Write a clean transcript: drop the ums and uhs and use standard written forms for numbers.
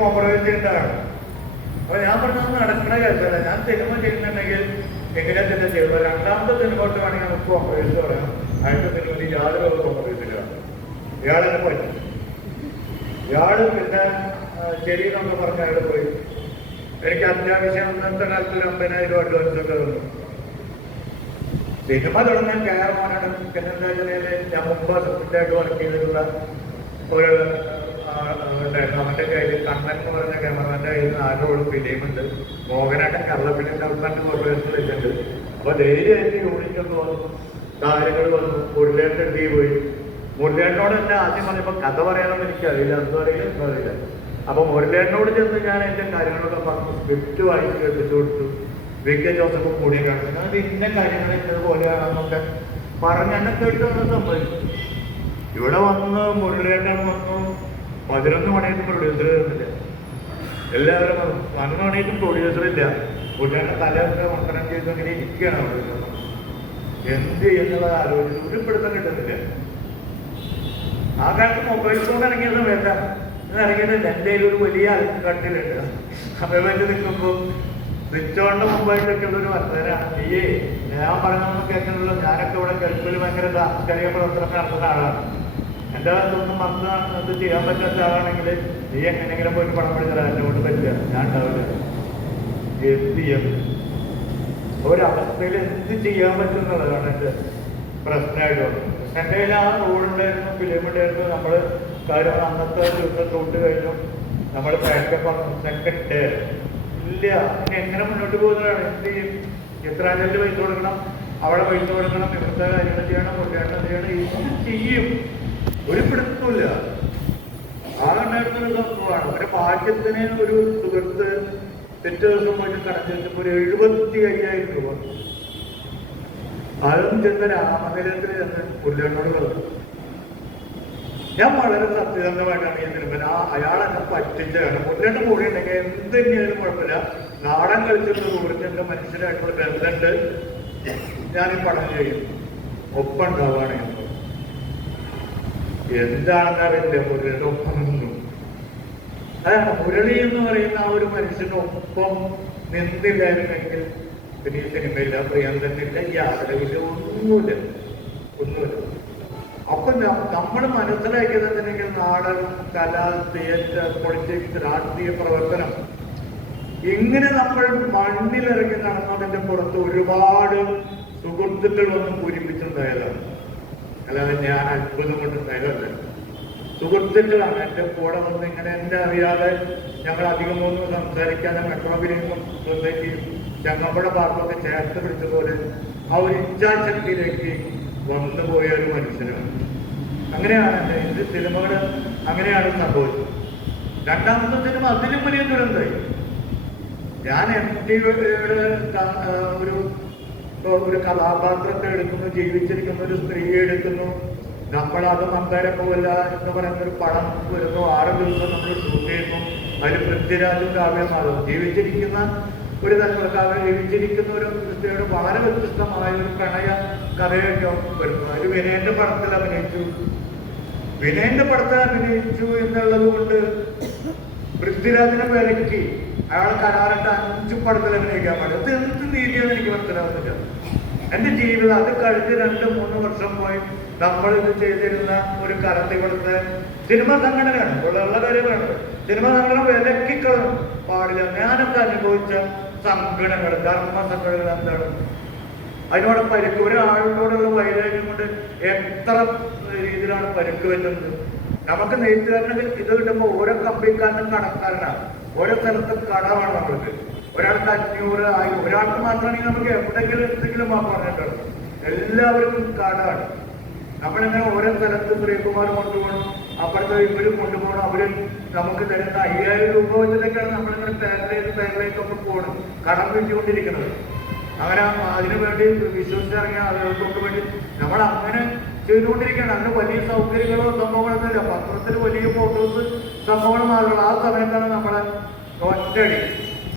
Compromise. അപ്പൊ ഞാൻ പറഞ്ഞത് നടക്കണ കേസല്ല. ഞാൻ സിനിമ ചെയ്യുന്നുണ്ടെങ്കിൽ എങ്ങനെ തന്നെ ചെയ്യുള്ളൂ. രണ്ടാമത്തെ സിനിമ വേണമെങ്കിൽ നമുക്ക് കോംപ്രമൈസ് പറയാം. അടുത്ത സിനിമയിൽ യാതൊരു കോംപ്രമൈസില്ല. ഇയാളെന്നെ പറ്റും. ഇയാള് പിന്നെ ശരി എന്നൊക്കെ പറഞ്ഞ അയാൾ പോയി. എനിക്ക് അത്യാവശ്യം അന്നത്തെ കാലത്ത് 50,000 അഡ്വാൻസ് ഒക്കെ തന്നു. സിനിമ തുടങ്ങാൻ കയറുവാനാണ്. പിന്നെന്താ ഞാൻ മുമ്പ് അസിസ്റ്റൻ്റായിട്ട് വർക്ക് ചെയ്തിട്ടുള്ള ഒരു ഉണ്ടായിരുന്നു. അവൻ്റെ കയ്യിൽ കണ്ണൻ എന്ന് പറഞ്ഞ ക്യാമറമാൻ്റെ കയ്യിൽ 4 റോള് ഫിലിമുണ്ട്. മോഹനാട്ടൻ കള്ളപ്പിലിൻ്റെ ഔട്ട്ലാൻഡ് കോർപ്പറേഷൻ വെച്ചിട്ടുണ്ട്. അപ്പോൾ ധൈര്യമായിട്ട് യൂണിറ്റൊക്കെ വന്നു, താരങ്ങൾ വന്നു. മുരളിയേട്ടൻ എത്തി പോയി. മുരളിയേട്ടനോട് എന്നെ ആദ്യം പറഞ്ഞപ്പോൾ കഥ പറയാനൊന്നും എനിക്കറിയില്ല, എന്തോ അറിയില്ല എന്തോ അറിയില്ല. അപ്പോൾ മുരളിയേട്ടനോട് ചെന്ന് ഞാൻ എൻ്റെ കാര്യങ്ങളൊക്കെ പറഞ്ഞു, സ്ക്രിപ്റ്റ് വായിച്ച് കേൾപ്പിച്ചു കൊടുത്തു. VK ജോസഫ് കൂടിയ കാണിച്ചു. അത് ഇന്ന കാര്യങ്ങൾ ഇന്നതുപോലെയാണെന്നൊക്കെ പറഞ്ഞെന്നെ കേട്ട് സംഭവിച്ചു. ഇവിടെ വന്ന് മുരളിയേട്ടൻ വന്നു. 11 മണിയായിട്ടും പ്രൊഡ്യൂസർ വരുന്നില്ല. എല്ലാവരും 11 മണിയായിട്ടും പ്രൊഡ്യൂസറില്ല. മുരളിയേട്ടൻ തലയൊക്കെ മന്ത്രം ചെയ്ത് അങ്ങനെ ഇരിക്കുകയാണ് അവിടെ. എന്ത് ചെയ്യുന്നത് ആലോചിച്ച് ഒരു പിടുത്തം കിട്ടുന്നില്ല. ആ കാലത്ത് മൊബൈൽ ഫോൺ ഇറങ്ങിയ സമയത്താണ്. ഇത് ഇറങ്ങിയിട്ടില്ല. എൻ്റെ കയ്യിൽ ഒരു വലിയ കട്ടിലുണ്ട്. അതേപോലെ നിൽക്കുമ്പോൾ സ്വിച്ചോണിന്റെ മുമ്പായിട്ട് വെക്കുന്നൊരു വർദ്ധനാണ്. നീയേ ഞാൻ പറഞ്ഞൊന്നും കേൾക്കുന്നുള്ളൂ. ഞാനൊക്കെ ഇവിടെ ഗൾഫിൽ ഭയങ്കര സാംസ്കാരിക പ്രവർത്തനം നടത്തുന്ന ആളാണ്. എൻ്റെ കാലത്തൊന്നും മറന്ന് ഇത് ചെയ്യാൻ പറ്റാത്ത ആളാണെങ്കിൽ നീ എങ്ങനെയെങ്കിലും പോയിട്ട് പണം പഠിച്ചാൽ എൻ്റെ കൊണ്ട് പറ്റില്ല, ഞാൻ ഉണ്ടാവില്ല. എന്ത് ചെയ്യാൻ പറ്റും? ഒരവസ്ഥയിൽ എന്ത് ചെയ്യാൻ പറ്റുന്നുള്ളതാണ് എൻ്റെ പ്രശ്നമായിട്ട് വന്നത്. എൻ്റെ കയ്യിൽ ആ റോഡുണ്ടായിരുന്നു, ഫിലിമുണ്ടായിരുന്നു. നമ്മൾ കാര്യം അന്നത്തെ ദിവസം തൊട്ട് കഴിഞ്ഞു. നമ്മൾ സെക്കൻഡ് ഡേ ഇല്ല. ഇനി എങ്ങനെ മുന്നോട്ട് പോകുന്നതാണ്? എന്ത് ചെയ്യും? എത്ര ആഴ്ചയിൽ പൈസ കൊടുക്കണം, അവിടെ പൈസ കൊടുക്കണം, ഇവിടുത്തെ കാര്യങ്ങൾ ചെയ്യണം, കൊണ്ടുവരണം ചെയ്യണം. ഇത് ചെയ്യും. ഒരു പിടുത്തമില്ല. ആളുണ്ടായിരുന്നൊരു സംഭവമാണ്. ഒരു ഭാഗ്യത്തിന് ഒരു സുഹൃത്ത് പിറ്റേ ദിവസം പോയിട്ട് കടന്നു വെച്ചപ്പോൾ ഒരു 75,000 രൂപ. അതും ചെന്ന് രാമനിലയത്തിൽ ചെന്ന് പുള്ളിയോട് പറഞ്ഞു. ഞാൻ വളരെ സത്യസന്ധമായിട്ടാണ് ഈ സിനിമ. അയാളെന്നെ പറ്റിച്ചാണ്. മുന്നോട്ട് കൂടെ ഉണ്ടെങ്കിൽ എന്ത് തന്നെയായാലും കുഴപ്പമില്ല. നാടൻ കളിച്ചിട്ട് കുറിച്ച് എൻ്റെ മനുഷ്യരായിട്ടുള്ള ബന്ധമുണ്ട്. ഞാനീ പടം ചെയ്യും, ഒപ്പം ഉണ്ടാവുകയാണെങ്കിൽ. എന്താണെന്ന് അറിയില്ല മുരളിയുടെ ഒപ്പം നിന്നു. അതാണ് മുരളി എന്ന് പറയുന്ന ആ ഒരു മനുഷ്യന്റെ ഒപ്പം നിന്നില്ലായിരുന്നെങ്കിൽ പിന്നെ ഈ സിനിമയില്ല, പ്രിയന്തനില്ല, യാതൊരുമില്ല, ഒന്നുമില്ല. അപ്പൊ നമ്മൾ മനസ്സിലാക്കിയതെന്നുണ്ടെങ്കിൽ നാടകം, കല, തിയേറ്റർ, പൊളിറ്റിക്സ്, രാഷ്ട്രീയ പ്രവർത്തനം ഇങ്ങനെ നമ്മൾ മണ്ണിലിറങ്ങി നടന്നതിന്റെ പുറത്ത് ഒരുപാട് സുഹൃത്തുക്കൾ വന്ന് പൂരിപ്പിച്ചിട്ടുണ്ടായതാണ്. അല്ലാതെ ഞാൻ അത്ഭുതം കൊണ്ടുണ്ടായതല്ല. സുഹൃത്തുക്കളാണ് എൻ്റെ കൂടെ വന്ന് ഇങ്ങനെ എന്നെ അറിയാതെ ഞങ്ങൾ അധികമൊന്നും സംസാരിക്കാതെ മെട്രോവിലേക്കും സൊസൈറ്റിയും ചങ്ങമ്പുഴ പാർക്കൊക്കെ ചേർത്ത് പിടിച്ചതുപോലെ ആ ഒരു ഇച്ഛാശക്തിയിലേക്ക് വന്നു പോയ ഒരു മനുഷ്യനാണ്. അങ്ങനെയാണ് എൻ്റെ ഇത് സിനിമകൾ അങ്ങനെയാണ് സംഭവിച്ചത്. രണ്ടാമത്തെ സിനിമ അതിലും വലിയ ദുരന്തമായി. ഞാൻ MTVയുടെ ഒരു കഥാപാത്രത്തെ എടുക്കുന്നു, ജീവിച്ചിരിക്കുന്ന ഒരു സ്ത്രീയെ എടുക്കുന്നു. നമ്മളത് മന്ദാരം പോവില്ല എന്ന് പറയുന്നൊരു പടം വരുന്നു. 6 ദിവസം നമ്മൾ ഷൂട്ട് ചെയ്യുന്നു. അതിൽ പൃഥ്വിരാജും കാവ്യമാകും ജീവിച്ചിരിക്കുന്ന ഒരു തലമുറക്കാവ് ജീവിച്ചിരിക്കുന്ന ഒരു സ്ത്രീയുടെ വളരെ വ്യത്യസ്തമായ ഒരു പ്രണയ കഥയൊക്കെ വരുന്നു. അതിൽ വിനയന്റെ പടത്തിൽ അഭിനയിച്ചു. വിനയന്റെ പടത്തിൽ അഭിനയിച്ചു എന്നുള്ളത് കൊണ്ട് പൃഥ്വിരാജിനെ വിലക്കി അയാൾ കരാറിട്ട് 5 പടത്തിൽ അഭിനയിക്കാൻ പാടില്ല. അത് എന്ത് നീതിയാണെന്ന് എനിക്ക് മനസ്സിലാവുന്നില്ല. എൻ്റെ ജീവിതം അത് കഴിഞ്ഞ് 2-3 വർഷം പോയി നമ്മളിത് ചെയ്തിരുന്ന ഒരു കാലത്ത് ഇവിടുത്തെ സിനിമാ സംഘടനയാണ് ഉള്ള കാര്യങ്ങളാണ്. സിനിമാ സംഘടന വിലക്കിക്കളയും പാടില്ല. ഞാനൊക്കെ അനുഭവിച്ച സംഘടനകൾ, ധർമ്മ സംഘടനകൾ എന്താണ്? അതിനോട് പരുക്ക് ഒരാളിനോടുള്ള വൈരാഗ്യം കൊണ്ട് എത്ര രീതിയിലാണ് പരുക്ക് പറ്റുന്നത്. നമുക്ക് നെയ്ത്തുകാരനെ ഇത് കിട്ടുമ്പോൾ ഓരോ കമ്പിക്കാരനും കടക്കാരനാണ്. ഓരോ സ്ഥലത്തും കടമാണ് നമ്മൾക്ക്. ഒരാൾക്ക് 500, 1000, ഒരാൾക്ക് മാത്രമാണെങ്കിൽ നമുക്ക് എവിടെയെങ്കിലും എന്തെങ്കിലും പറഞ്ഞിട്ടുണ്ട്. എല്ലാവർക്കും കടമാണ്. നമ്മളിങ്ങനെ ഓരോ സ്ഥലത്ത് ശ്രീകുമാർ കൊണ്ടുപോകണം, അപ്പുറത്തെ ഇവരും കൊണ്ടുപോകണം. അവര് നമുക്ക് തരുന്ന 5000 രൂപ വെച്ചിട്ടൊക്കെയാണ് നമ്മളിങ്ങനെ പേരിലേക്കൊക്കെ പോകണം, കടം വീട്ടിക്കൊണ്ടിരിക്കുന്നത്. അങ്ങനെ അതിനു വേണ്ടി വിശ്വസിച്ചിറങ്ങിയ ആളുകൾക്ക് വേണ്ടി നമ്മൾ അങ്ങനെ ചെയ്തുകൊണ്ടിരിക്കുകയാണ്. അങ്ങനെ വലിയ സൗകര്യങ്ങളോ സംഭവങ്ങളൊന്നുമില്ല. പത്രത്തിൽ വലിയ ഫോട്ടോസ് സംഭവങ്ങളും ആളുകൾ. ആ സമയത്താണ് നമ്മളെ ഒറ്റയടി